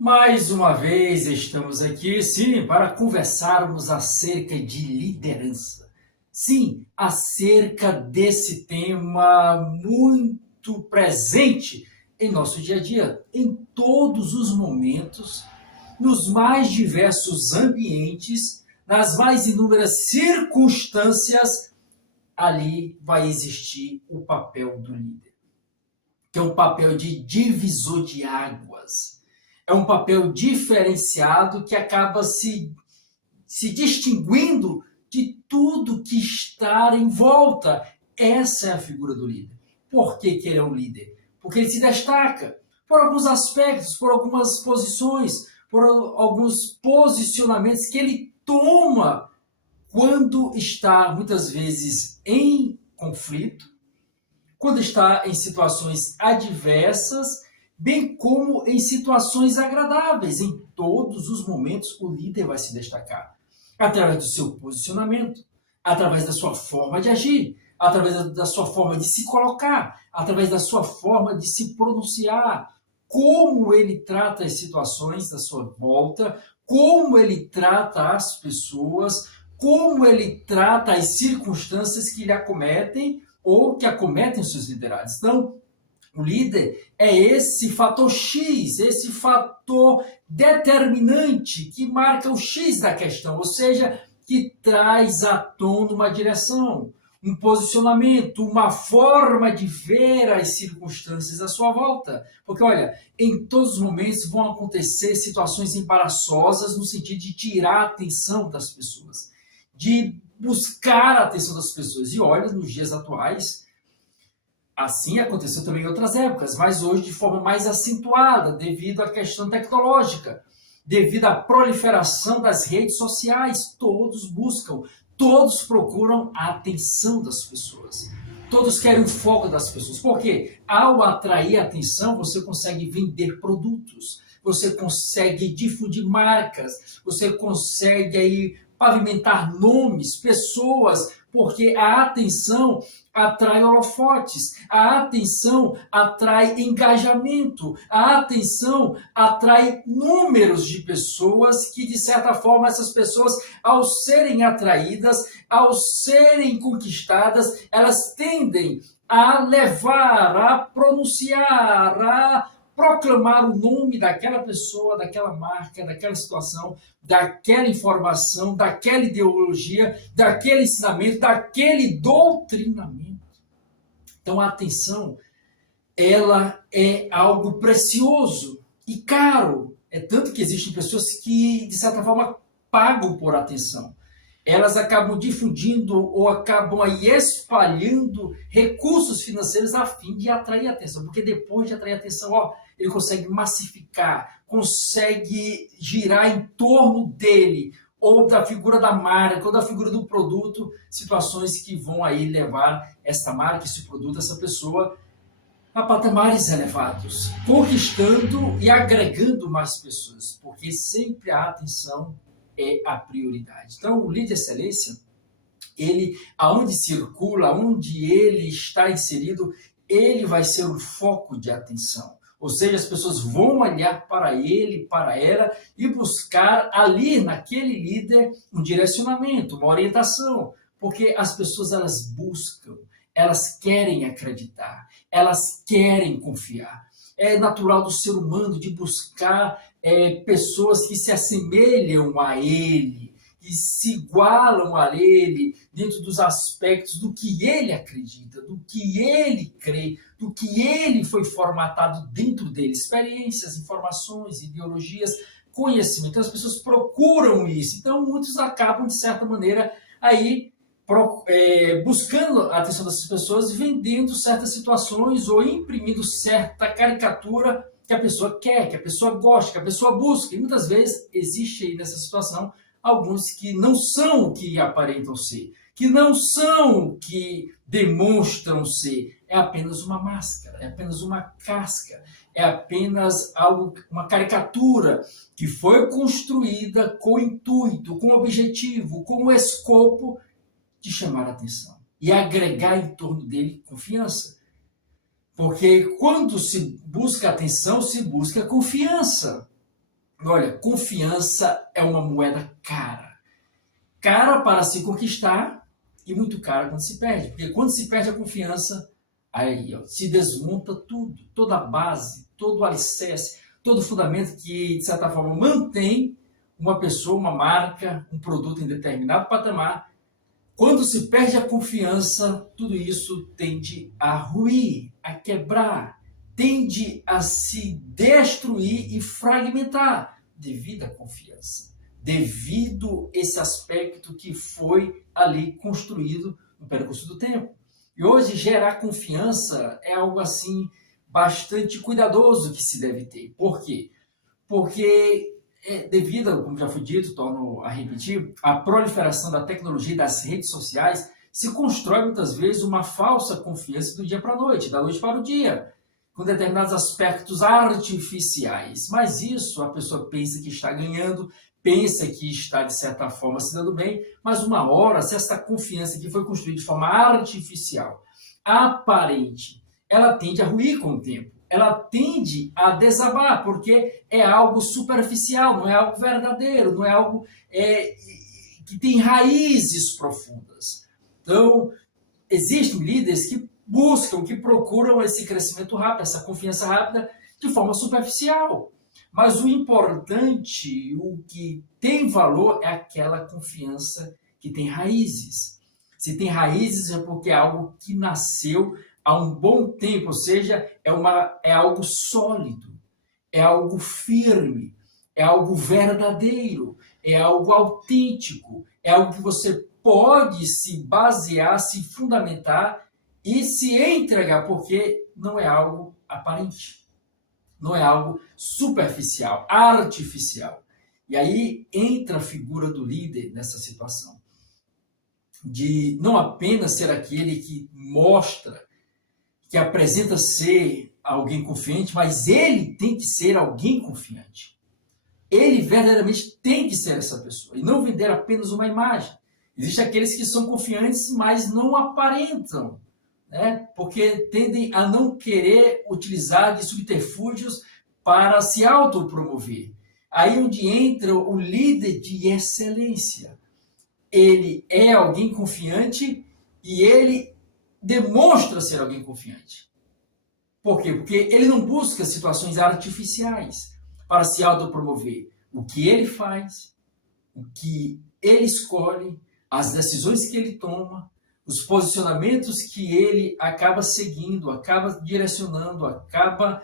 Mais uma vez estamos aqui, sim, para conversarmos acerca de liderança. Sim, acerca desse tema muito presente em nosso dia a dia, em todos os momentos, nos mais diversos ambientes, nas mais inúmeras circunstâncias, ali vai existir o papel do líder, que é um papel de divisor de águas. É um papel diferenciado que acaba se distinguindo de tudo que está em volta. Essa é a figura do líder. Por que, que ele é um líder? Porque ele se destaca por alguns aspectos, por algumas posições, por alguns posicionamentos que ele toma quando está, muitas vezes, em conflito, quando está em situações adversas, bem como em situações agradáveis. Em todos os momentos, o líder vai se destacar através do seu posicionamento, através da sua forma de agir, através da sua forma de se colocar, através da sua forma de se pronunciar, como ele trata as situações da sua volta, como ele trata as pessoas, como ele trata as circunstâncias que lhe acometem ou que acometem os seus liderados. Então, o líder é esse fator X, esse fator determinante que marca o X da questão, ou seja, que traz à tona uma direção, um posicionamento, uma forma de ver as circunstâncias à sua volta. Porque, olha, em todos os momentos vão acontecer situações embaraçosas no sentido de tirar a atenção das pessoas, de buscar a atenção das pessoas. E olha, nos dias atuais, assim aconteceu também em outras épocas, mas hoje de forma mais acentuada, devido à questão tecnológica, devido à proliferação das redes sociais. Todos buscam, todos procuram a atenção das pessoas. Todos querem o foco das pessoas. Porque ao atrair a atenção, você consegue vender produtos, você consegue difundir marcas, você consegue aí pavimentar nomes, pessoas, porque a atenção atrai holofotes, a atenção atrai engajamento, a atenção atrai números de pessoas que, de certa forma, essas pessoas, ao serem atraídas, ao serem conquistadas, elas tendem a levar, a pronunciar, a proclamar o nome daquela pessoa, daquela marca, daquela situação, daquela informação, daquela ideologia, daquele ensinamento, daquele doutrinamento. Então a atenção, ela é algo precioso e caro. É tanto que existem pessoas que, de certa forma, pagam por atenção. Elas acabam difundindo ou acabam aí espalhando recursos financeiros a fim de atrair atenção. Porque depois de atrair atenção, ele consegue massificar, consegue girar em torno dele, ou da figura da marca, ou da figura do produto, situações que vão aí levar essa marca, esse produto, essa pessoa a patamares elevados, conquistando e agregando mais pessoas, porque sempre a atenção é a prioridade. Então, o líder de excelência, ele, aonde circula, onde ele está inserido, ele vai ser o foco de atenção. Ou seja, as pessoas vão olhar para ele, para ela e buscar ali, naquele líder, um direcionamento, uma orientação. Porque as pessoas, elas buscam, elas querem acreditar, elas querem confiar. É natural do ser humano de buscar pessoas que se assemelham a ele, que se igualam a ele dentro dos aspectos do que ele acredita, do que ele crê, do que ele foi formatado dentro dele, experiências, informações, ideologias, conhecimento. Então as pessoas procuram isso. Então muitos acabam, de certa maneira, aí buscando a atenção dessas pessoas, vendendo certas situações ou imprimindo certa caricatura que a pessoa quer, que a pessoa gosta, que a pessoa busca. E muitas vezes existe aí nessa situação alguns que não são o que aparentam ser, que não são o que demonstram ser. É apenas uma máscara, é apenas uma casca, é apenas algo, uma caricatura que foi construída com o intuito, com o objetivo, com o escopo de chamar a atenção e agregar em torno dele confiança. Porque quando se busca atenção, se busca confiança. Olha, confiança é uma moeda cara. Cara para se conquistar e muito cara quando se perde. Porque quando se perde a confiança, aí ó, se desmonta tudo, toda a base, todo o alicerce, todo o fundamento que, de certa forma, mantém uma pessoa, uma marca, um produto em determinado patamar. Quando se perde a confiança, tudo isso tende a ruir, a quebrar, tende a se destruir e fragmentar devido à confiança, devido a esse aspecto que foi ali construído no percurso do tempo. E hoje gerar confiança é algo assim bastante cuidadoso que se deve ter. Por quê? Porque devido, como já foi dito, torno a repetir, a proliferação da tecnologia e das redes sociais, se constrói muitas vezes uma falsa confiança do dia para a noite, da noite para o dia, com determinados aspectos artificiais. Mas isso a pessoa pensa que está ganhando, pensa que está, de certa forma, se dando bem, mas uma hora, se essa confiança que foi construída de forma artificial, aparente, ela tende a ruir com o tempo. Ela tende a desabar, porque é algo superficial, não é algo verdadeiro, não é algo que tem raízes profundas. Então, existem líderes que buscam, que procuram esse crescimento rápido, essa confiança rápida, de forma superficial. Mas o importante, o que tem valor, é aquela confiança que tem raízes. Se tem raízes é porque é algo que nasceu há um bom tempo, ou seja, é algo sólido, é algo firme, é algo verdadeiro, é algo autêntico, é algo que você pode se basear, se fundamentar e se entregar, porque não é algo aparente, não é algo superficial, artificial. E aí entra a figura do líder nessa situação, de não apenas ser aquele que mostra, que apresenta ser alguém confiante, mas ele tem que ser alguém confiante. Ele verdadeiramente tem que ser essa pessoa e não vender apenas uma imagem. Existem aqueles que são confiantes, mas não aparentam, né? Porque tendem a não querer utilizar de subterfúgios para se autopromover. Aí onde entra o líder de excelência. Ele é alguém confiante e ele demonstra ser alguém confiante. Por quê? Porque ele não busca situações artificiais para se autopromover. O que ele faz, o que ele escolhe, as decisões que ele toma, os posicionamentos que ele acaba seguindo, acaba direcionando, acaba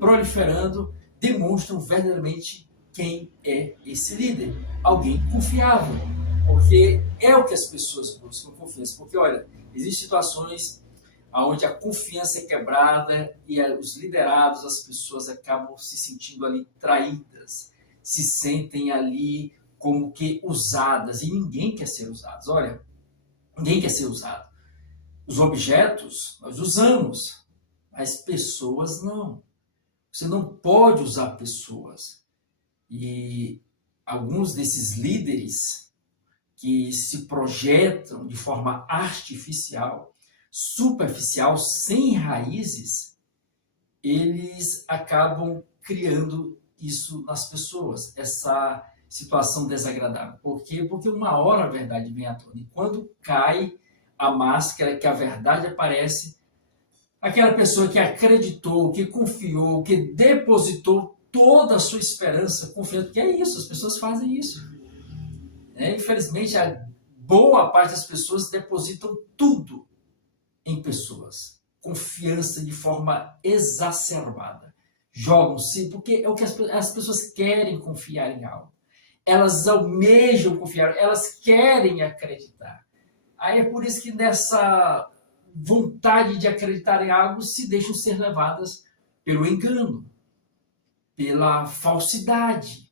proliferando, demonstram verdadeiramente quem é esse líder. Alguém confiável. Porque é o que as pessoas buscam, confiança. Porque, olha, existem situações onde a confiança é quebrada e os liderados, as pessoas acabam se sentindo ali traídas, se sentem ali como que usadas, e ninguém quer ser usado. Olha, ninguém quer ser usado. Os objetos nós usamos, mas pessoas não. Você não pode usar pessoas. E alguns desses líderes que se projetam de forma artificial, superficial, sem raízes, eles acabam criando isso nas pessoas, essa situação desagradável. Por quê? Porque uma hora a verdade vem à tona. E quando cai a máscara, que a verdade aparece, aquela pessoa que acreditou, que confiou, que depositou toda a sua esperança, confiando, que é isso, as pessoas fazem isso. Infelizmente, a boa parte das pessoas depositam tudo em pessoas. Confiança de forma exacerbada. Jogam-se, porque é o que as pessoas querem confiar em algo. Elas almejam confiar, elas querem acreditar. Aí é por isso que nessa vontade de acreditar em algo se deixam ser levadas pelo engano, pela falsidade,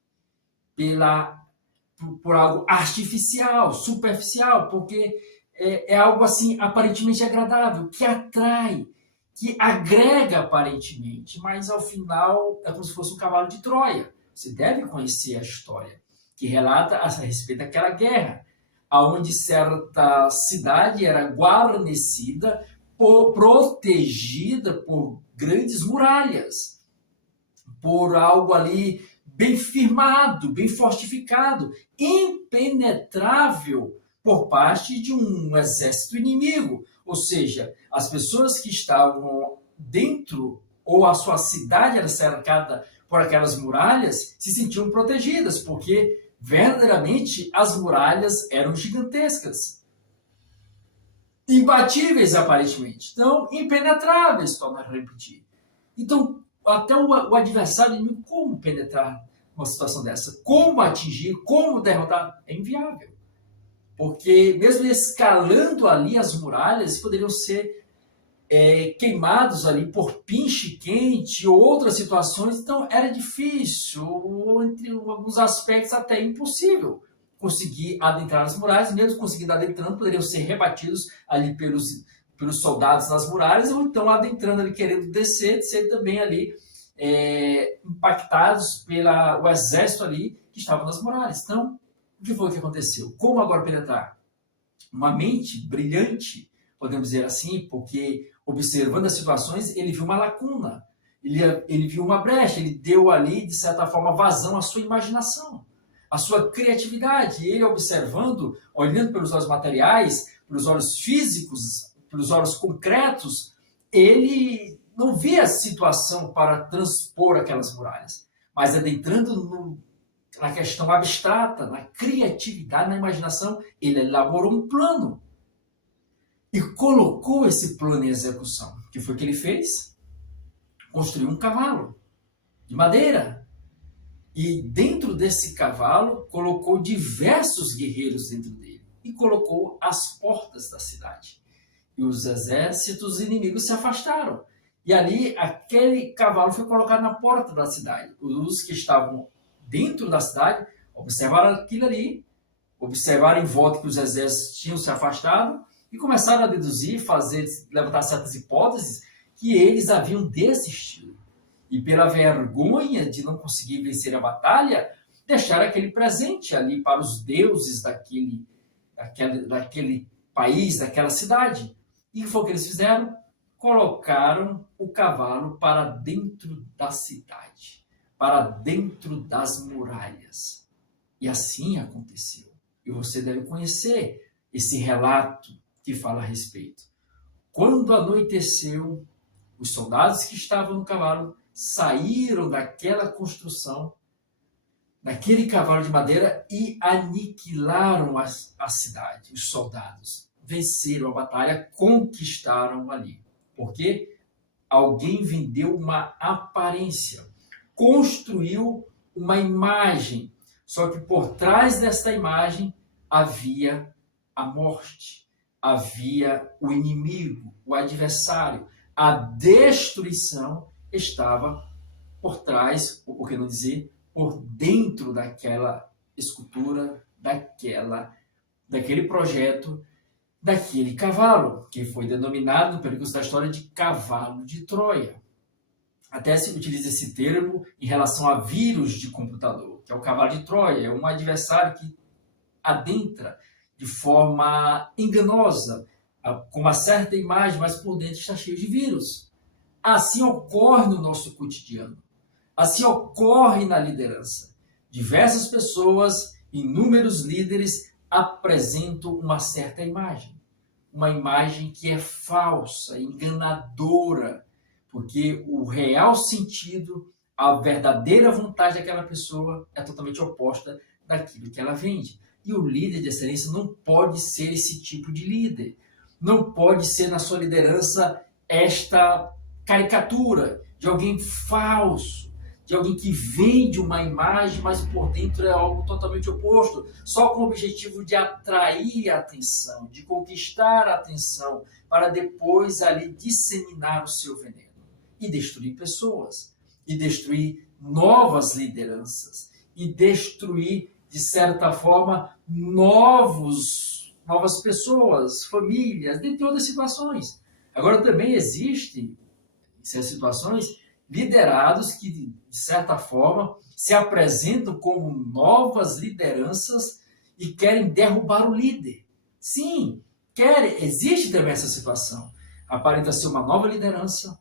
por algo artificial, superficial, porque é algo assim aparentemente agradável, que atrai, que agrega aparentemente, mas ao final é como se fosse um cavalo de Troia. Você deve conhecer a história que relata a respeito daquela guerra, onde certa cidade era guarnecida, protegida por grandes muralhas, por algo ali bem firmado, bem fortificado, impenetrável por parte de um exército inimigo. Ou seja, as pessoas que estavam dentro, ou a sua cidade era cercada por aquelas muralhas, se sentiam protegidas, porque verdadeiramente as muralhas eram gigantescas. Imbatíveis, aparentemente. Então, impenetráveis, torna a repetir. Então, até o adversário inimigo, como penetrar uma situação dessa? Como atingir? Como derrotar? É inviável. Porque mesmo escalando ali as muralhas, poderiam ser queimados ali por pinche quente ou outras situações. Então, era difícil, ou entre alguns aspectos até impossível, conseguir adentrar as muralhas. Mesmo conseguindo adentrando, poderiam ser rebatidos ali pelos soldados nas muralhas, ou então adentrando ali, querendo descer também ali impactados pelo exército ali que estava nas muralhas. Então, o que foi que aconteceu? Como agora penetrar? Uma mente brilhante, podemos dizer assim, porque observando as situações, ele viu uma lacuna, ele viu uma brecha, ele deu ali, de certa forma, vazão à sua imaginação, à sua criatividade. Ele observando, olhando pelos olhos materiais, pelos olhos físicos, pelos olhos concretos, ele não via a situação para transpor aquelas muralhas, mas adentrando na questão abstrata, na criatividade, na imaginação, ele elaborou um plano e colocou esse plano em execução. O que foi que ele fez? Construiu um cavalo de madeira. E dentro desse cavalo, colocou diversos guerreiros dentro dele. E colocou as portas da cidade. E os exércitos inimigos se afastaram. E ali, aquele cavalo foi colocado na porta da cidade. Os que estavam dentro da cidade observaram aquilo ali, observaram em volta que os exércitos tinham se afastado e começaram a deduzir, levantar certas hipóteses que eles haviam desistido. E pela vergonha de não conseguir vencer a batalha, deixaram aquele presente ali para os deuses daquele país, daquela cidade. E o que foi que eles fizeram? Colocaram o cavalo para dentro da cidade, para dentro das muralhas. E assim aconteceu. E você deve conhecer esse relato que fala a respeito. Quando anoiteceu, os soldados que estavam no cavalo saíram daquela construção, daquele cavalo de madeira, e aniquilaram a cidade. Os soldados venceram a batalha, conquistaram ali. Porque alguém vendeu uma aparência, construiu uma imagem, só que por trás desta imagem havia a morte, havia o inimigo, o adversário. A destruição estava por trás, ou por que não dizer, por dentro daquela escultura, daquele projeto, daquele cavalo, que foi denominado no percurso da história de cavalo de Troia. Até se utiliza esse termo em relação a vírus de computador, que é o cavalo de Troia, é um adversário que adentra de forma enganosa, com uma certa imagem, mas por dentro está cheio de vírus. Assim ocorre no nosso cotidiano. Assim ocorre na liderança. Diversas pessoas, inúmeros líderes, apresentam uma certa imagem. Uma imagem que é falsa, enganadora, porque o real sentido, a verdadeira vontade daquela pessoa é totalmente oposta daquilo que ela vende. E o líder de excelência não pode ser esse tipo de líder. Não pode ser na sua liderança esta caricatura de alguém falso, de alguém que vende uma imagem, mas por dentro é algo totalmente oposto, só com o objetivo de atrair a atenção, de conquistar a atenção, para depois ali disseminar o seu veneno e destruir pessoas, e destruir novas lideranças, e destruir, de certa forma, novas pessoas, famílias, dentre outras situações. Agora também existem essas situações, liderados que, de certa forma, se apresentam como novas lideranças e querem derrubar o líder. Sim, existe também essa situação. Aparenta ser uma nova liderança,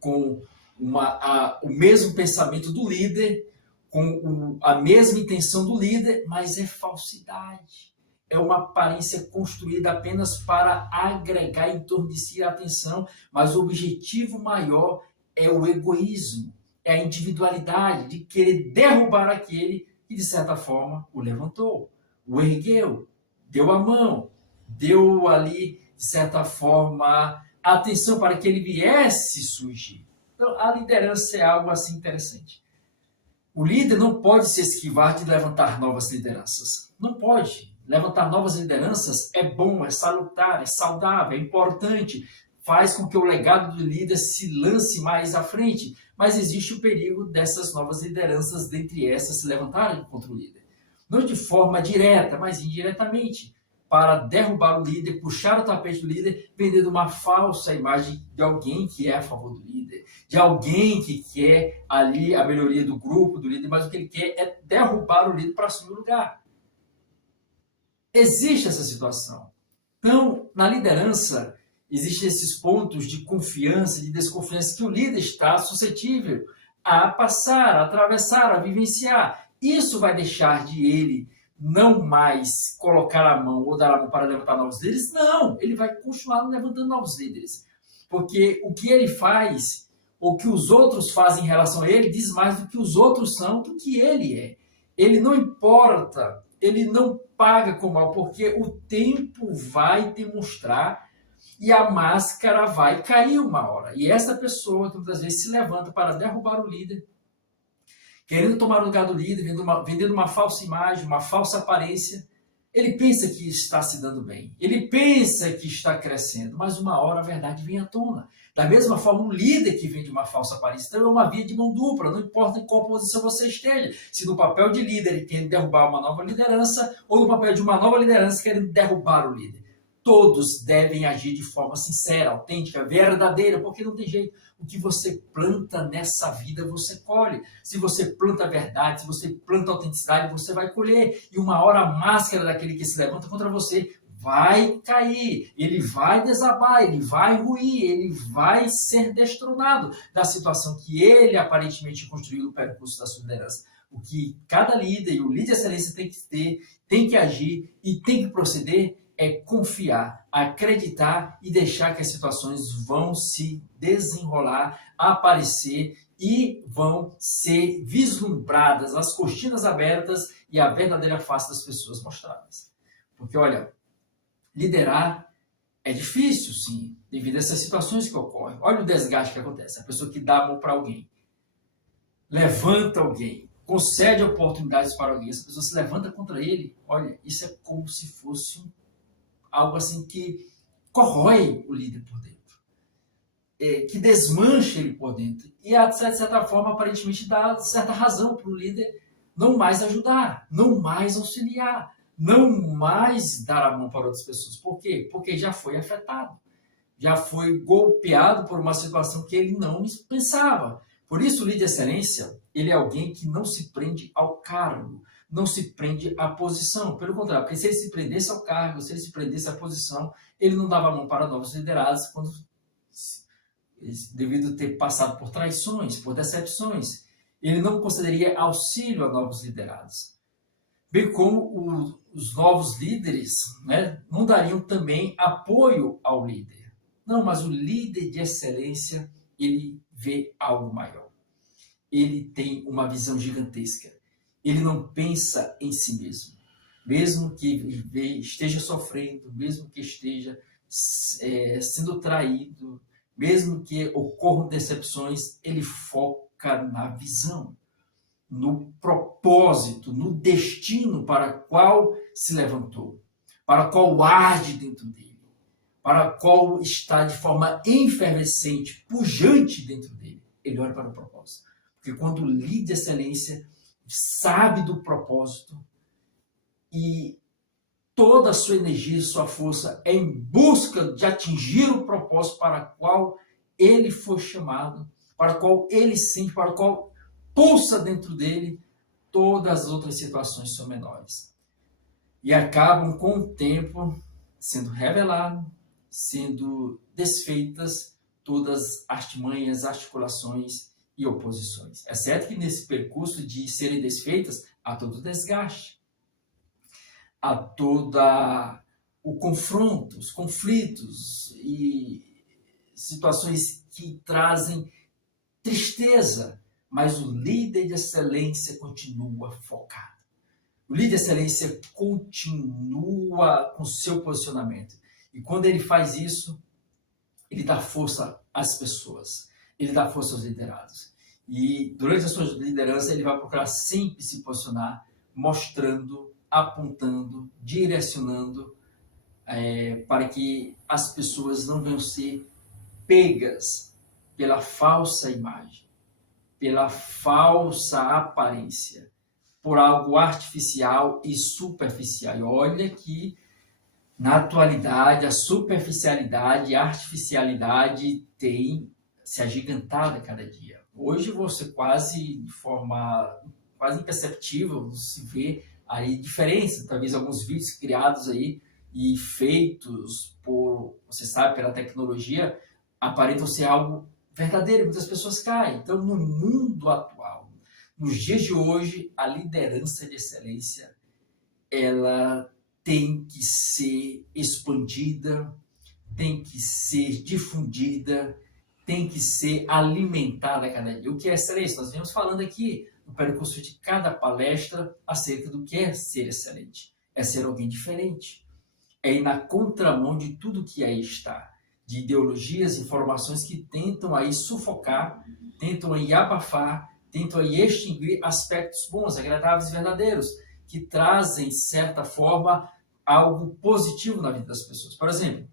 com o mesmo pensamento do líder, com a mesma intenção do líder, mas é falsidade. É uma aparência construída apenas para agregar em torno de si a atenção, mas o objetivo maior é o egoísmo, é a individualidade de querer derrubar aquele que, de certa forma, o levantou, o ergueu, deu a mão, deu ali, de certa forma, atenção para que ele viesse surgir. Então, a liderança é algo assim interessante. O líder não pode se esquivar de levantar novas lideranças. Não pode. Levantar novas lideranças é bom, é salutar, é saudável, é importante. Faz com que o legado do líder se lance mais à frente. Mas existe o perigo dessas novas lideranças, dentre essas, se levantarem contra o líder. Não de forma direta, mas indiretamente, para derrubar o líder, puxar o tapete do líder, vendendo uma falsa imagem de alguém que é a favor do líder, de alguém que quer ali a melhoria do grupo, do líder, mas o que ele quer é derrubar o líder para assumir o lugar. Existe essa situação. Então, na liderança, existem esses pontos de confiança, de desconfiança que o líder está suscetível a passar, a atravessar, a vivenciar. Isso vai deixar de ele não mais colocar a mão ou dar a mão para levantar novos líderes, não, ele vai continuar levantando novos líderes. Porque o que ele faz, ou o que os outros fazem em relação a ele, diz mais do que os outros são, do que ele é. Ele não importa, ele não paga com mal, porque o tempo vai demonstrar e a máscara vai cair uma hora. E essa pessoa, que muitas vezes se levanta para derrubar o líder, querendo tomar o lugar do líder, vendendo uma falsa imagem, uma falsa aparência, ele pensa que está se dando bem, ele pensa que está crescendo, mas uma hora a verdade vem à tona. Da mesma forma, um líder que vende uma falsa aparência, então é uma via de mão dupla, não importa em qual posição você esteja, se no papel de líder ele quer derrubar uma nova liderança, ou no papel de uma nova liderança querendo derrubar o líder. Todos devem agir de forma sincera, autêntica, verdadeira, porque não tem jeito. O que você planta nessa vida, você colhe. Se você planta a verdade, se você planta a autenticidade, você vai colher. E uma hora a máscara daquele que se levanta contra você vai cair, ele vai desabar, ele vai ruir, ele vai ser destronado da situação que ele aparentemente construiu no percurso da sua liderança. O que cada líder e o líder de excelência tem que ter, tem que agir e tem que proceder é confiar, acreditar e deixar que as situações vão se desenrolar, aparecer e vão ser vislumbradas, as cortinas abertas e a verdadeira face das pessoas mostradas. Porque, olha, liderar é difícil, sim, devido a essas situações que ocorrem. Olha o desgaste que acontece. A pessoa que dá a mão para alguém, levanta alguém, concede oportunidades para alguém, essa pessoa se levanta contra ele, olha, isso é como se fosse algo assim que corrói o líder por dentro, que desmancha ele por dentro. E, de certa forma, aparentemente dá certa razão para o líder não mais ajudar, não mais auxiliar, não mais dar a mão para outras pessoas. Por quê? Porque já foi afetado, já foi golpeado por uma situação que ele não pensava. Por isso, o líder de excelência, ele é alguém que não se prende ao cargo, não se prende à posição. Pelo contrário, porque se ele se prendesse ao cargo, se ele se prendesse à posição, ele não dava a mão para novos liderados devido a ter passado por traições, por decepções. Ele não concederia auxílio a novos liderados. Bem como os novos líderes, né, não dariam também apoio ao líder. Não, mas o líder de excelência, ele vê algo maior. Ele tem uma visão gigantesca. Ele não pensa em si mesmo. Mesmo que esteja sofrendo, mesmo que esteja sendo traído, mesmo que ocorram decepções, ele foca na visão, no propósito, no destino para o qual se levantou, para o qual arde dentro dele, para o qual está de forma efervescente, pujante dentro dele. Ele olha para o propósito. Porque quando o líder de excelência sabe do propósito e toda a sua energia e sua força é em busca de atingir o propósito para o qual ele foi chamado, para o qual ele sente, para o qual pulsa dentro dele, todas as outras situações são menores. E acabam com o tempo sendo revelado, sendo desfeitas todas as artimanhas, articulações e oposições. É certo que nesse percurso de serem desfeitas, há todo o desgaste, há toda o confronto, os conflitos e situações que trazem tristeza, mas o líder de excelência continua focado. O líder de excelência continua com seu posicionamento. E quando ele faz isso, ele dá força às pessoas, ele dá força aos liderados. E durante a sua liderança, ele vai procurar sempre se posicionar, mostrando, apontando, direcionando, para que as pessoas não venham ser pegas pela falsa imagem, pela falsa aparência, por algo artificial e superficial. E olha que, na atualidade, a superficialidade e a artificialidade tem se agigantado a cada dia. Hoje você quase, de forma quase imperceptível, se vê aí diferença. Talvez alguns vídeos criados aí e feitos por, você sabe, pela tecnologia, aparentam ser algo verdadeiro. Muitas pessoas caem. Então, no mundo atual, nos dias de hoje, a liderança de excelência, ela tem que ser expandida, tem que ser difundida, tem que ser alimentada a cada dia. O que é excelência? Nós viemos falando aqui no percurso de cada palestra acerca do que é ser excelente. É ser alguém diferente. É ir na contramão de tudo que aí está, de ideologias, informações que tentam aí sufocar, tentam aí abafar, tentam aí extinguir aspectos bons, agradáveis e verdadeiros, que trazem, de certa forma, algo positivo na vida das pessoas. Por exemplo,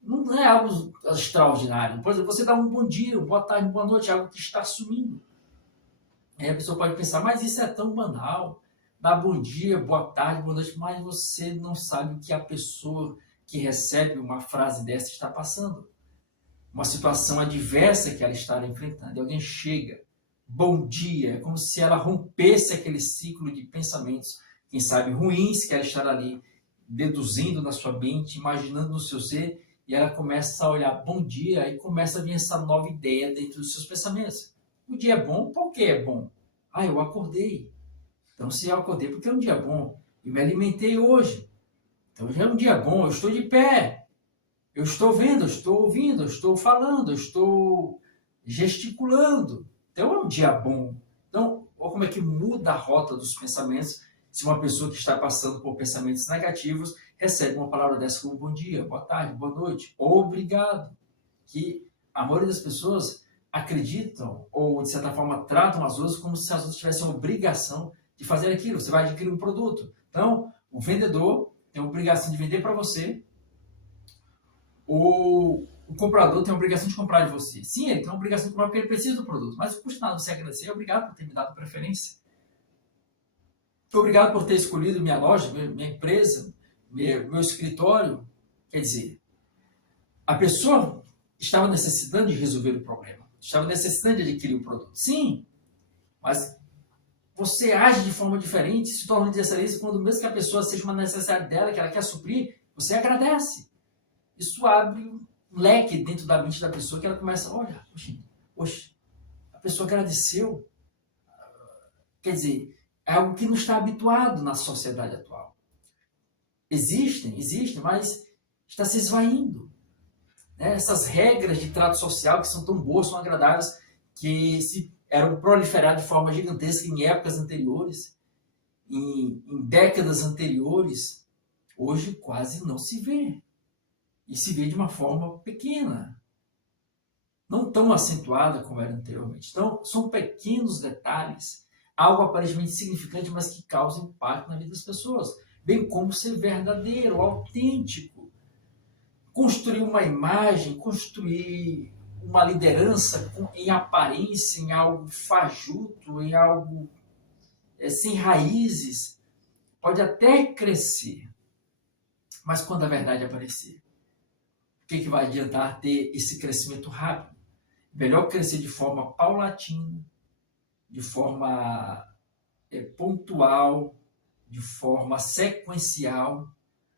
não é algo extraordinário. Por exemplo, você dá um bom dia, boa tarde, boa noite, algo que está sumindo. Aí a pessoa pode pensar, mas isso é tão banal. Dá bom dia, boa tarde, boa noite, mas você não sabe o que a pessoa que recebe uma frase dessa está passando. Uma situação adversa que ela está enfrentando. E alguém chega, bom dia, é como se ela rompesse aquele ciclo de pensamentos, quem sabe ruins, que ela está ali deduzindo na sua mente, imaginando no seu ser, e ela começa a olhar bom dia e começa a vir essa nova ideia dentro dos seus pensamentos. O dia é bom, por que é bom? Ah, eu acordei. Então, se eu acordei, porque é um dia bom. Eu me alimentei hoje. Então, já é um dia bom, eu estou de pé. Eu estou vendo, eu estou ouvindo, eu estou falando, eu estou gesticulando. Então, é um dia bom. Então, olha como é que muda a rota dos pensamentos se uma pessoa que está passando por pensamentos negativos recebe uma palavra dessa como bom dia, boa tarde, boa noite, obrigado. Que a maioria das pessoas acreditam ou, de certa forma, tratam as outras como se as outras tivessem a obrigação de fazer aquilo. Você vai adquirir um produto. Então, o vendedor tem a obrigação de vender para você, o comprador tem a obrigação de comprar de você. Sim, ele tem a obrigação de comprar porque ele precisa do produto, mas não custa nada você agradecer. Obrigado por ter me dado preferência. Obrigado por ter escolhido minha loja, minha empresa, meu escritório. Quer dizer, a pessoa estava necessitando de resolver o problema, estava necessitando de adquirir o produto. Sim, mas você age de forma diferente, se torna de excelência quando, mesmo que a pessoa seja uma necessidade dela, que ela quer suprir, você agradece. Isso abre um leque dentro da mente da pessoa que ela começa, olha, oxe, a pessoa agradeceu. Quer dizer, é algo que não está habituado na sociedade atual. Existem, mas está se esvaindo. Né? Essas regras de trato social que são tão boas, são agradáveis, que eram proliferadas de forma gigantesca em épocas anteriores, em décadas anteriores, hoje quase não se vê. E se vê de uma forma pequena, não tão acentuada como era anteriormente. Então, são pequenos detalhes, algo aparentemente significante, mas que causa impacto na vida das pessoas. Bem como ser verdadeiro, autêntico. Construir uma imagem, construir uma liderança em aparência, em algo fajuto, em algo sem raízes, pode até crescer. Mas quando a verdade aparecer, o que vai adiantar ter esse crescimento rápido? Melhor crescer de forma paulatina, de forma pontual, de forma sequencial,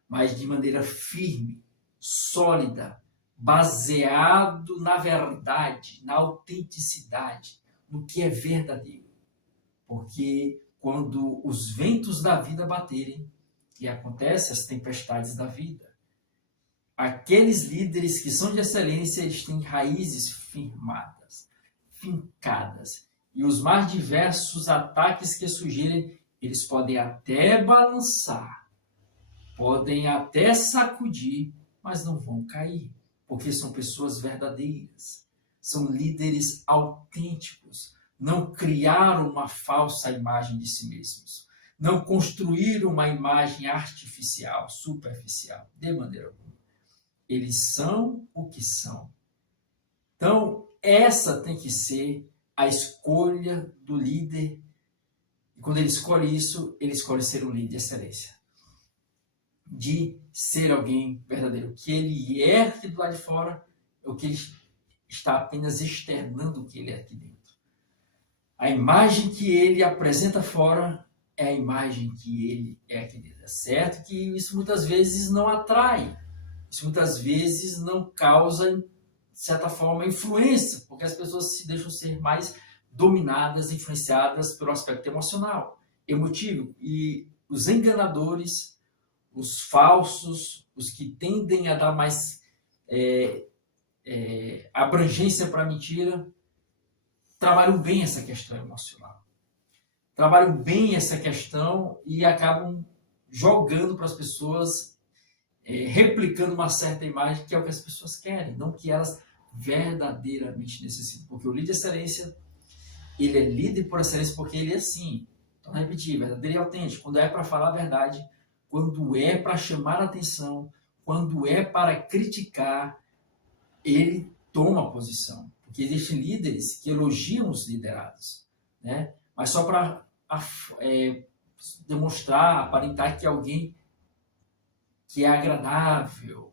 mas de maneira firme, sólida, baseado na verdade, na autenticidade, no que é verdadeiro. Porque quando os ventos da vida baterem, e acontecem as tempestades da vida, aqueles líderes que são de excelência, eles têm raízes firmadas, fincadas. E os mais diversos ataques que surgirem, eles podem até balançar, podem até sacudir, mas não vão cair, porque são pessoas verdadeiras, são líderes autênticos, não criaram uma falsa imagem de si mesmos, não construíram uma imagem artificial, superficial, de maneira alguma. Eles são o que são. Então, essa tem que ser a escolha do líder. E quando ele escolhe isso, ele escolhe ser um líder de excelência. De ser alguém verdadeiro. O que ele é aqui do lado de fora é o que ele está apenas externando o que ele é aqui dentro. A imagem que ele apresenta fora é a imagem que ele é aqui dentro. É certo que isso muitas vezes não atrai. Isso muitas vezes não causa, de certa forma, influência, porque as pessoas se deixam ser mais dominadas, influenciadas pelo aspecto emocional, emotivo. E os enganadores, os falsos, os que tendem a dar mais abrangência para a mentira, trabalham bem essa questão emocional. Trabalham bem essa questão e acabam jogando para as pessoas, replicando uma certa imagem que é o que as pessoas querem, não que elas verdadeiramente necessitam. Porque o líder de excelência, ele é líder por excelência porque ele é assim. Então, repetir, verdadeiro e autêntico. Quando é para falar a verdade, quando é para chamar a atenção, quando é para criticar, ele toma posição. Porque existem líderes que elogiam os liderados, né? Mas só para demonstrar, aparentar que é alguém que é agradável,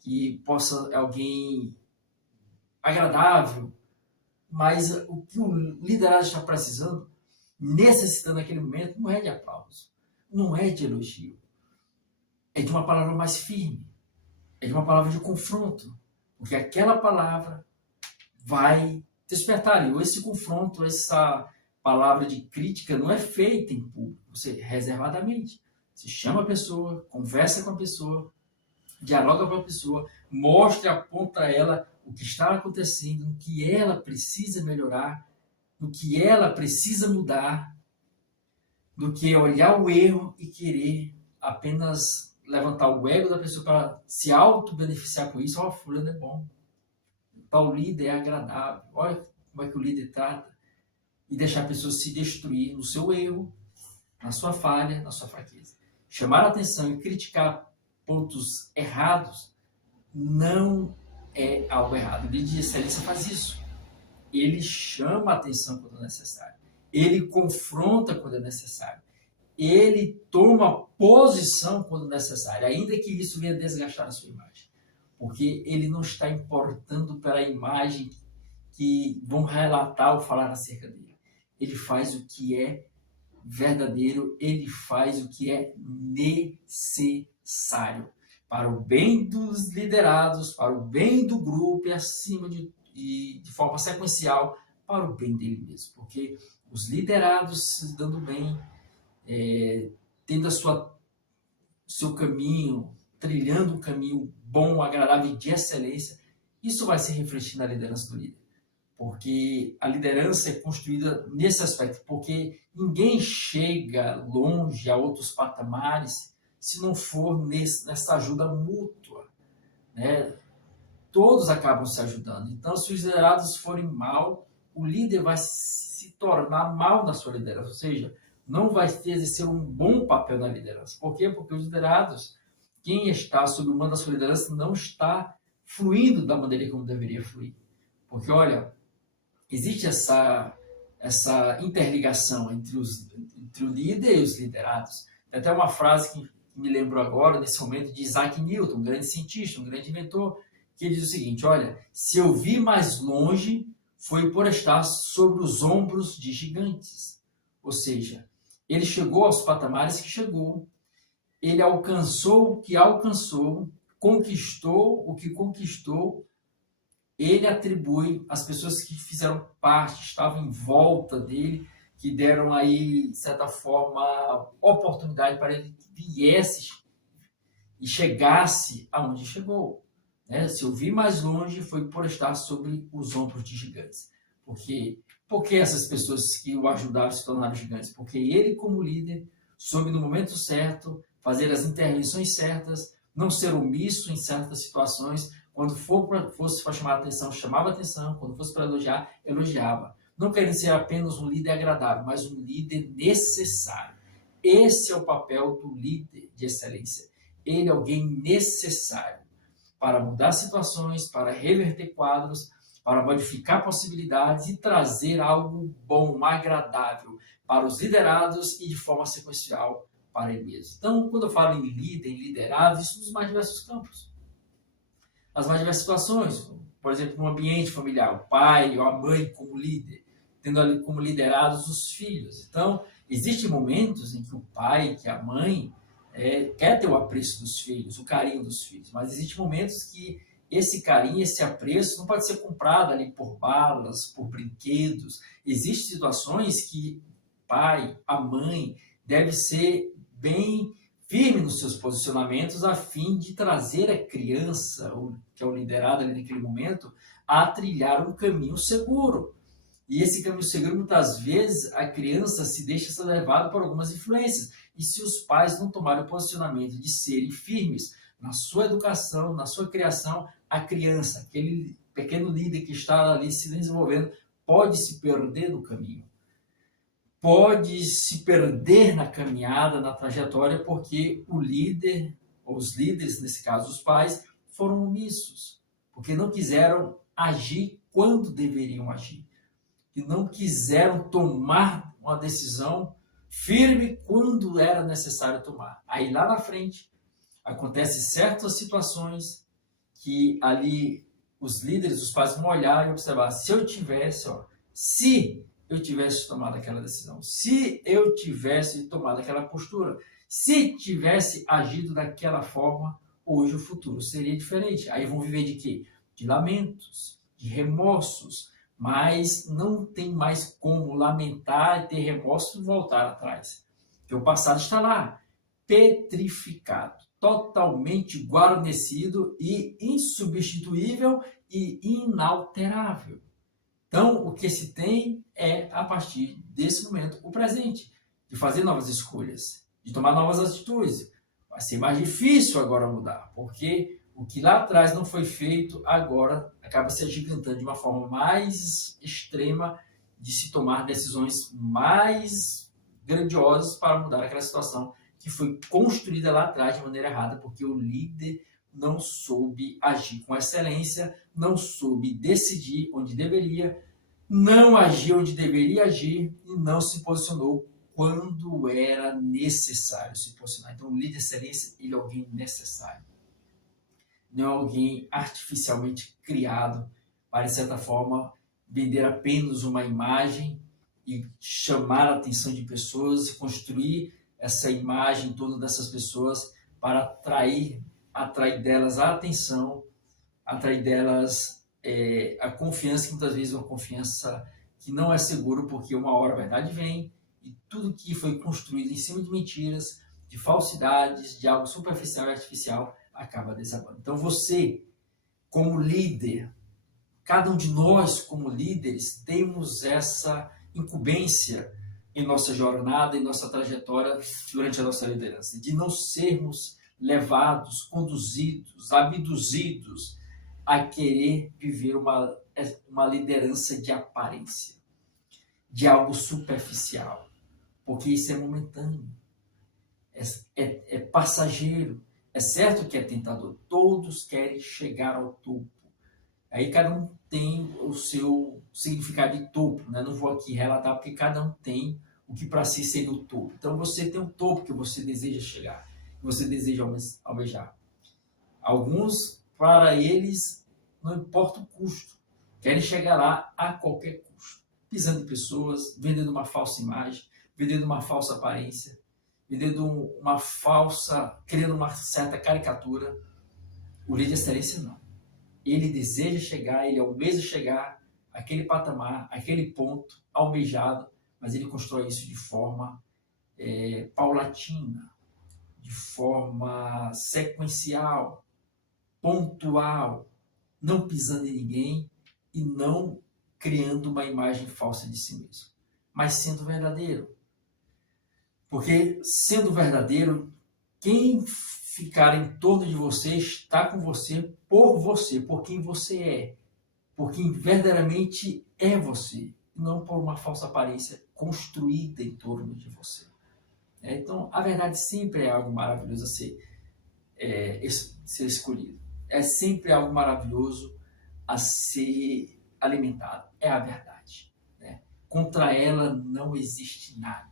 que possa alguém agradável, mas o que o liderado está precisando, necessitando naquele momento, não é de aplauso, não é de elogio, é de uma palavra mais firme, é de uma palavra de confronto, porque aquela palavra vai despertar. E esse confronto, essa palavra de crítica não é feita em público, você reservadamente. Você chama a pessoa, conversa com a pessoa, dialoga com a pessoa, mostra, aponta a ela o que está acontecendo, no que ela precisa melhorar, no que ela precisa mudar, do que olhar o erro e querer apenas levantar o ego da pessoa para se auto-beneficiar com isso. Ó, fulano é bom, tal líder é agradável, olha como é que o líder trata, e deixar a pessoa se destruir no seu erro, na sua falha, na sua fraqueza. Chamar a atenção e criticar pontos errados não é algo errado. O líder de excelência faz isso. Ele chama a atenção quando é necessário. Ele confronta quando é necessário. Ele toma posição quando necessário, ainda que isso venha desgastar a sua imagem. Porque ele não está importando pela imagem que vão relatar ou falar acerca dele. Ele faz o que é verdadeiro, ele faz o que é necessário para o bem dos liderados, para o bem do grupo e acima de forma sequencial para o bem dele mesmo. Porque os liderados se dando bem, tendo seu caminho, trilhando um caminho bom, agradável e de excelência, isso vai se refletir na liderança do líder. Porque a liderança é construída nesse aspecto, porque ninguém chega longe a outros patamares se não for nessa ajuda mútua, né? Todos acabam se ajudando. Então, se os liderados forem mal, o líder vai se tornar mal na sua liderança, ou seja, não vai exercer um bom papel na liderança. Por quê? Porque os liderados, quem está sob o mando da sua liderança, não está fluindo da maneira como deveria fluir. Porque, olha, existe essa interligação entre o líder e os liderados. Tem até uma frase que me lembrou agora, nesse momento, de Isaac Newton, um grande cientista, um grande inventor, que diz o seguinte: olha, se eu vi mais longe, foi por estar sobre os ombros de gigantes. Ou seja, ele chegou aos patamares que chegou, ele alcançou o que alcançou, conquistou o que conquistou, ele atribui às pessoas que fizeram parte, estavam em volta dele, que deram aí, de certa forma, oportunidade para ele que viesse e chegasse aonde chegou. Né? Se eu vi mais longe, foi por estar sobre os ombros de gigantes. Porque essas pessoas que o ajudaram se tornaram gigantes? Porque ele, como líder, soube no momento certo fazer as intervenções certas, não ser omisso em certas situações. Quando fosse para chamar a atenção, chamava a atenção. Quando fosse para elogiar, elogiava. Não querendo ser apenas um líder agradável, mas um líder necessário. Esse é o papel do líder de excelência. Ele é alguém necessário para mudar situações, para reverter quadros, para modificar possibilidades e trazer algo bom, agradável para os liderados e de forma sequencial para ele mesmo. Então, quando eu falo em líder, em liderado, isso nos mais diversos campos. As mais diversas situações, por exemplo, no ambiente familiar, o pai ou a mãe como líder, tendo ali como liderados os filhos. Então, existem momentos em que o pai, que a mãe, quer ter o apreço dos filhos, o carinho dos filhos, mas existem momentos que esse carinho, esse apreço não pode ser comprado ali por balas, por brinquedos. Existem situações que o pai, a mãe, deve ser bem firme nos seus posicionamentos a fim de trazer a criança, que é o liderado ali naquele momento, a trilhar um caminho seguro. E esse caminho seguro, muitas vezes, a criança se deixa ser levada por algumas influências. E se os pais não tomarem o posicionamento de serem firmes na sua educação, na sua criação, a criança, aquele pequeno líder que está ali se desenvolvendo, pode se perder no caminho. Pode se perder na caminhada, na trajetória, porque o líder, ou os líderes, nesse caso os pais, foram omissos, porque não quiseram agir quando deveriam agir. Que não quiseram tomar uma decisão firme quando era necessário tomar. Aí lá na frente acontecem certas situações que ali os líderes, os pais vão olhar e observar, se eu tivesse tomado aquela decisão, se eu tivesse tomado aquela postura, se tivesse agido daquela forma, hoje o futuro seria diferente. Aí vão viver de quê? De lamentos, de remorsos, mas não tem mais como lamentar e ter remorso e voltar atrás. Porque o passado está lá, petrificado, totalmente guarnecido e insubstituível e inalterável. Então, o que se tem é, a partir desse momento, o presente, de fazer novas escolhas, de tomar novas atitudes. Vai ser mais difícil agora mudar, porque o que lá atrás não foi feito, agora acaba se agigantando de uma forma mais extrema de se tomar decisões mais grandiosas para mudar aquela situação que foi construída lá atrás de maneira errada, porque o líder não soube agir com excelência, não soube decidir onde deveria, não agiu onde deveria agir e não se posicionou quando era necessário se posicionar. Então, o líder de excelência, ele é alguém necessário. Não é alguém artificialmente criado para, de certa forma, vender apenas uma imagem e chamar a atenção de pessoas e construir essa imagem em torno dessas pessoas para atrair delas a atenção, atrair delas a confiança, que muitas vezes é uma confiança que não é segura, porque uma hora a verdade vem e tudo que foi construído em cima de mentiras, de falsidades, de algo superficial e artificial, acaba desabando. Então você, como líder, cada um de nós como líderes, temos essa incumbência em nossa jornada, em nossa trajetória durante a nossa liderança, de não sermos levados, conduzidos, abduzidos a querer viver uma liderança de aparência, de algo superficial, porque isso é momentâneo, é passageiro. É certo que é tentador, todos querem chegar ao topo. Aí cada um tem o seu significado de topo, né? Não vou aqui relatar porque cada um tem o que para si seria o topo. Então você tem um topo que você deseja chegar, que você deseja almejar. Alguns, para eles, não importa o custo, querem chegar lá a qualquer custo, pisando em pessoas, vendendo uma falsa imagem, vendendo uma falsa aparência, vendendo uma falsa, criando uma certa caricatura. O líder de excelência não. Ele deseja chegar, ele almeja chegar àquele patamar, àquele ponto almejado, mas ele constrói isso de forma paulatina, de forma sequencial, pontual, não pisando em ninguém e não criando uma imagem falsa de si mesmo, mas sendo verdadeiro. Porque sendo verdadeiro, quem ficar em torno de você está com você, por quem você é, por quem verdadeiramente é você, não por uma falsa aparência construída em torno de você. Então, a verdade sempre é algo maravilhoso a ser escolhido. É sempre algo maravilhoso a ser alimentado. É a verdade. Né? Contra ela não existe nada.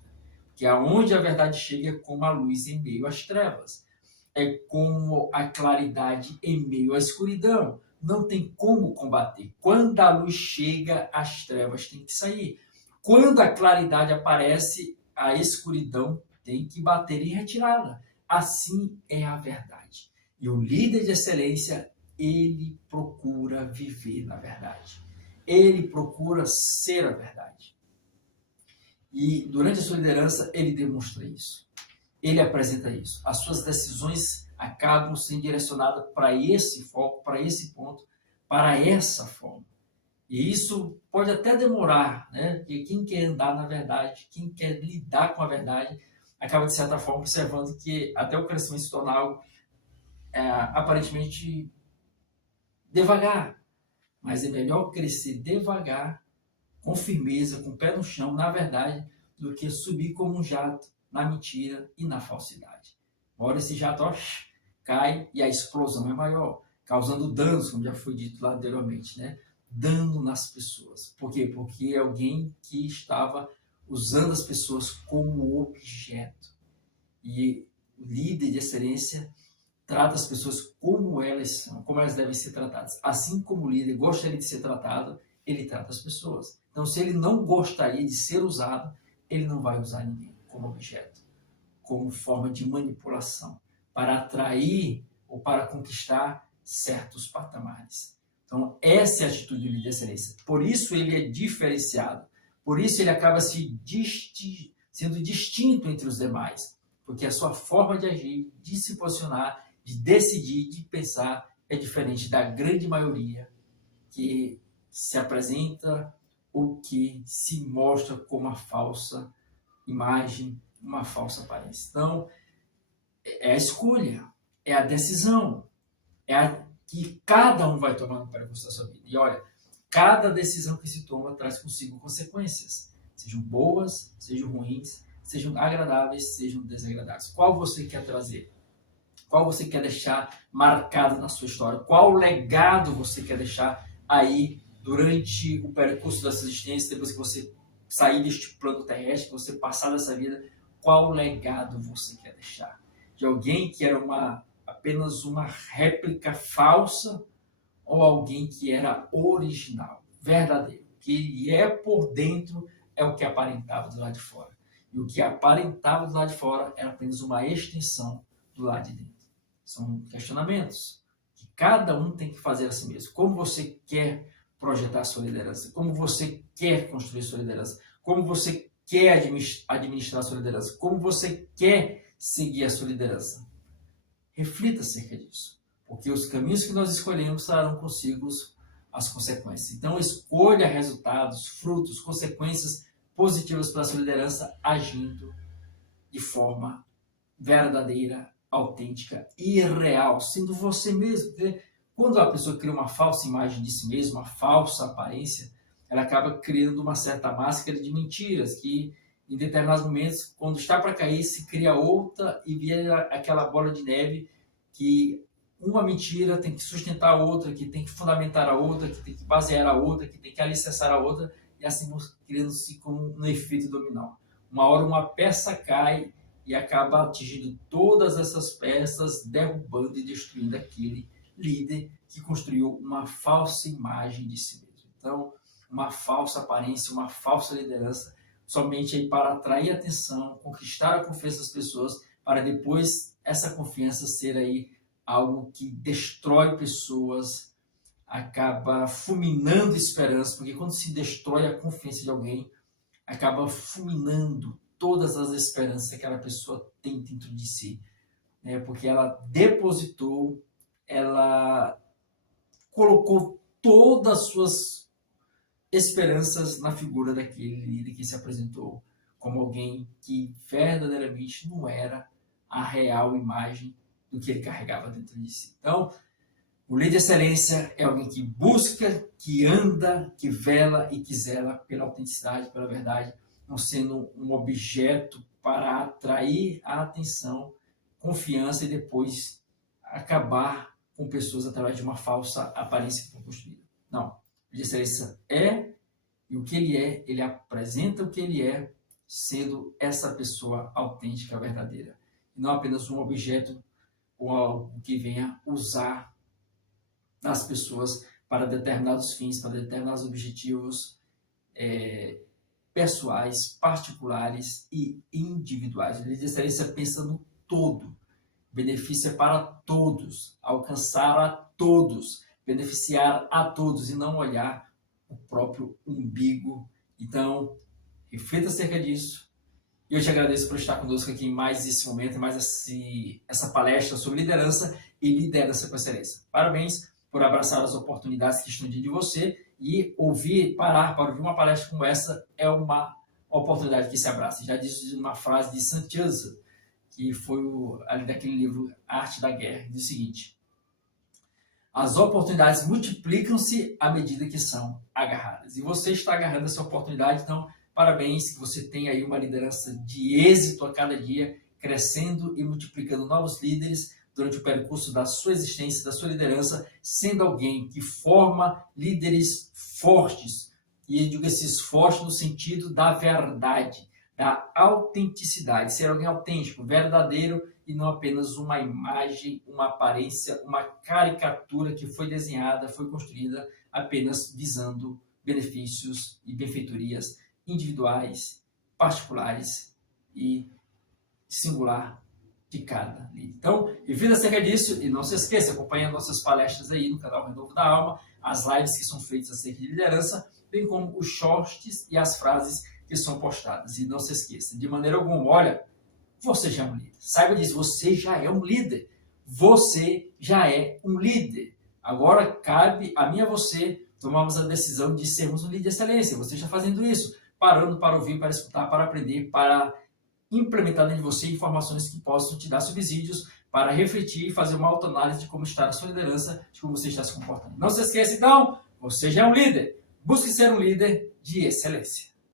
Que aonde a verdade chega é como a luz em meio às trevas. É como a claridade em meio à escuridão. Não tem como combater. Quando a luz chega, as trevas têm que sair. Quando a claridade aparece, a escuridão tem que bater em retirada. Assim é a verdade. E o líder de excelência, ele procura viver na verdade. Ele procura ser a verdade. E durante a sua liderança, ele demonstra isso. Ele apresenta isso. As suas decisões acabam sendo direcionadas para esse foco, para esse ponto, para essa forma. E isso pode até demorar, né? Porque quem quer andar na verdade, quem quer lidar com a verdade, acaba, de certa forma, observando que até o crescimento se torna algo aparentemente devagar. Mas é melhor crescer devagar, com firmeza, com o pé no chão, na verdade, do que subir como um jato na mentira e na falsidade. Uma hora esse jato cai e a explosão é maior, causando danos, como já foi dito lá anteriormente, né? Dano nas pessoas. Por quê? Porque é alguém que estava usando as pessoas como objeto. E o líder de excelência trata as pessoas como elas são, como elas devem ser tratadas. Assim como o líder gostaria de ser tratado, ele trata as pessoas. Então, se ele não gostaria de ser usado, ele não vai usar ninguém como objeto, como forma de manipulação, para atrair ou para conquistar certos patamares. Então, essa é a atitude do líder de excelência. Por isso ele é diferenciado. Por isso ele acaba sendo distinto entre os demais. Porque a sua forma de agir, de se posicionar, de decidir, de pensar, é diferente da grande maioria que se apresenta ou que se mostra como uma falsa imagem, uma falsa aparência. Então, é a escolha, é a decisão, é a que cada um vai tomar no percurso da sua vida. E olha, cada decisão que se toma traz consigo consequências, sejam boas, sejam ruins, sejam agradáveis, sejam desagradáveis. Qual você quer trazer? Qual você quer deixar marcado na sua história? Qual legado você quer deixar aí durante o percurso da sua existência, depois que você sair deste plano terrestre, que você passar dessa vida? Qual legado você quer deixar? De alguém que era apenas uma réplica falsa ou alguém que era original, verdadeiro? O que ele é por dentro é o que aparentava do lado de fora. E o que aparentava do lado de fora era apenas uma extensão do lado de dentro. São questionamentos que cada um tem que fazer a si mesmo. Como você quer projetar a sua liderança? Como você quer construir a sua liderança? Como você quer administrar a sua liderança? Como você quer seguir a sua liderança? Reflita acerca disso, porque os caminhos que nós escolhemos trarão consigo as consequências. Então, escolha resultados, frutos, consequências positivas para a sua liderança, agindo de forma verdadeira, autêntica e real, sendo você mesmo. Porque quando a pessoa cria uma falsa imagem de si mesma, uma falsa aparência, ela acaba criando uma certa máscara de mentiras que, em determinados momentos, quando está para cair, se cria outra e vira aquela bola de neve que uma mentira tem que sustentar a outra, que tem que fundamentar a outra, que tem que basear a outra, que tem que alicerçar a outra, e assim criando-se como um efeito dominó. Uma hora uma peça cai e acaba atingindo todas essas peças, derrubando e destruindo aquele líder que construiu uma falsa imagem de si mesmo. Então, uma falsa aparência, uma falsa liderança, somente aí para atrair atenção, conquistar a confiança das pessoas, para depois essa confiança ser aí algo que destrói pessoas, acaba fulminando esperança, porque quando se destrói a confiança de alguém, acaba fulminando todas as esperanças que aquela pessoa tem dentro de si, né? Porque ela depositou, ela colocou todas as suas esperanças na figura daquele líder que se apresentou como alguém que verdadeiramente não era a real imagem do que ele carregava dentro de si. Então, o líder de excelência é alguém que busca, que anda, que vela e que zela pela autenticidade, pela verdade, não sendo um objeto para atrair a atenção, confiança e depois acabar com pessoas através de uma falsa aparência que foi construída. Não. O líder de excelência é, e o que ele apresenta o que ele é, sendo essa pessoa autêntica, verdadeira. E não apenas um objeto ou algo que venha usar das pessoas para determinados fins, para determinados objetivos pessoais, particulares e individuais. A líder de excelência pensa no todo, beneficia para todos, alcançar a todos, beneficiar a todos e não olhar o próprio umbigo. Então, reflita acerca disso. E eu te agradeço por estar conosco aqui em mais esse momento, mais essa palestra sobre liderança e liderança com excelência. Parabéns por abraçar as oportunidades que estão diante de você e parar para ouvir uma palestra como essa é uma oportunidade que se abraça. Já disse uma frase de Saint-Exupéry, que foi ali daquele livro Arte da Guerra, diz o seguinte: as oportunidades multiplicam-se à medida que são agarradas. E você está agarrando essa oportunidade, então parabéns, que você tenha aí uma liderança de êxito a cada dia, crescendo e multiplicando novos líderes durante o percurso da sua existência, da sua liderança, sendo alguém que forma líderes fortes. E eu digo esses fortes no sentido da verdade, da autenticidade, ser alguém autêntico, verdadeiro e não apenas uma imagem, uma aparência, uma caricatura que foi desenhada, foi construída apenas visando benefícios e benfeitorias individuais, particulares e singular de cada líder. Então, reflita acerca disso e não se esqueça, acompanhe nossas palestras aí no canal Renovo da Alma, as lives que são feitas acerca de liderança, bem como os shorts e as frases que são postadas. E não se esqueça, de maneira alguma, olha, você já é um líder. Saiba disso, você já é um líder. Você já é um líder. Agora cabe a mim e a você tomarmos a decisão de sermos um líder de excelência. Você está fazendo isso, parando para ouvir, para escutar, para aprender, para implementar dentro de você informações que possam te dar subsídios para refletir e fazer uma autoanálise de como está a sua liderança, de como você está se comportando. Não se esqueça, então, você já é um líder. Busque ser um líder de excelência.